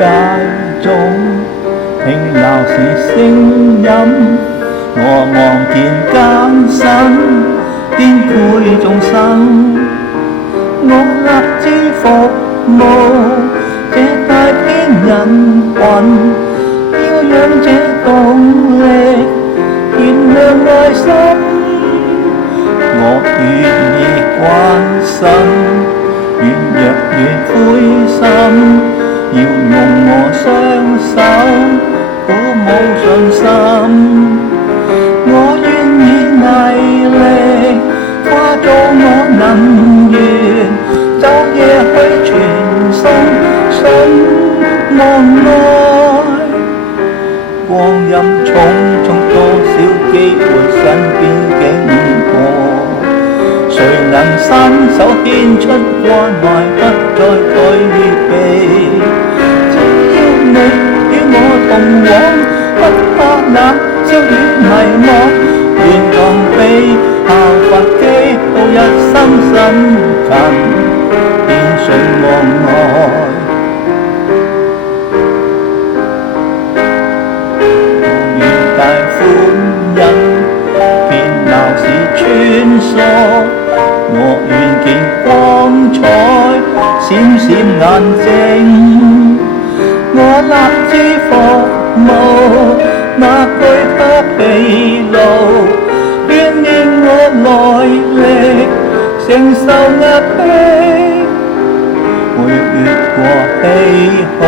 界中，輕鬧是聲音。我望見艱辛，顛沛眾生。我立志服務這大片人群，要讓這動力燃亮愛心。我願意關心軟弱與灰心，要用我雙手鼓舞信心。我願以毅力化做我能源，晝夜去傳送信望愛。光陰匆匆，多少機會身邊經過，誰能伸手牽出關懷，不再退避？只要你與我同往，不怕那朝雨迷惘，願同被效法基督一生辛勤，獻上望愛。我願大歡欣，遍鬧市穿梭，我願見光彩閃閃眼睛。我立志服務那懼怕疲勞，願意我來力承受壓迫，會越過唏噓，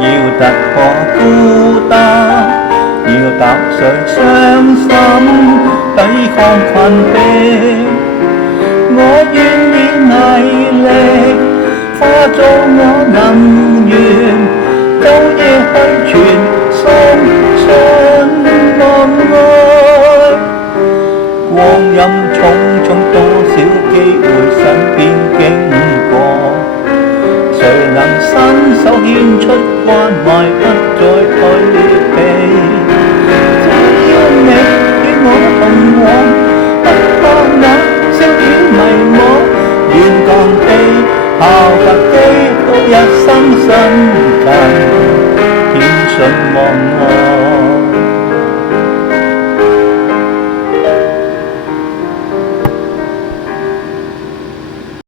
要突破孤單，要踏碎傷心，抵抗困迫。我願以毅力化做我能源，晝夜去傳送信望愛。光陰匆匆，多少機會身邊經過，誰能伸手牽出關懷，不再退避？只要你與我同往，不怕那朝雨迷惘，願共地效法基督一生辛勤，獻信望愛。